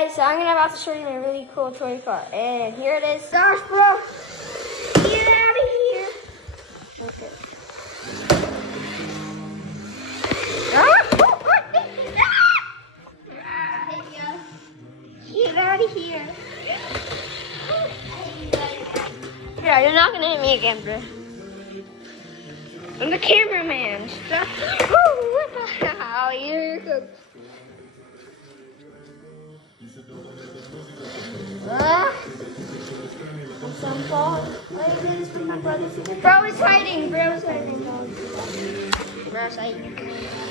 guys, so I'm about to show you my really cool toy car. And here it is. Gosh, bro. Get out of here. Okay. Get out of here. Yeah, you're not going to hit me again, bro. I'm the cameraman. Stop. What the hell? Here you go. Some fall. I did this with my brother. Bro is hiding. Bro's hiding. Bro's hiding.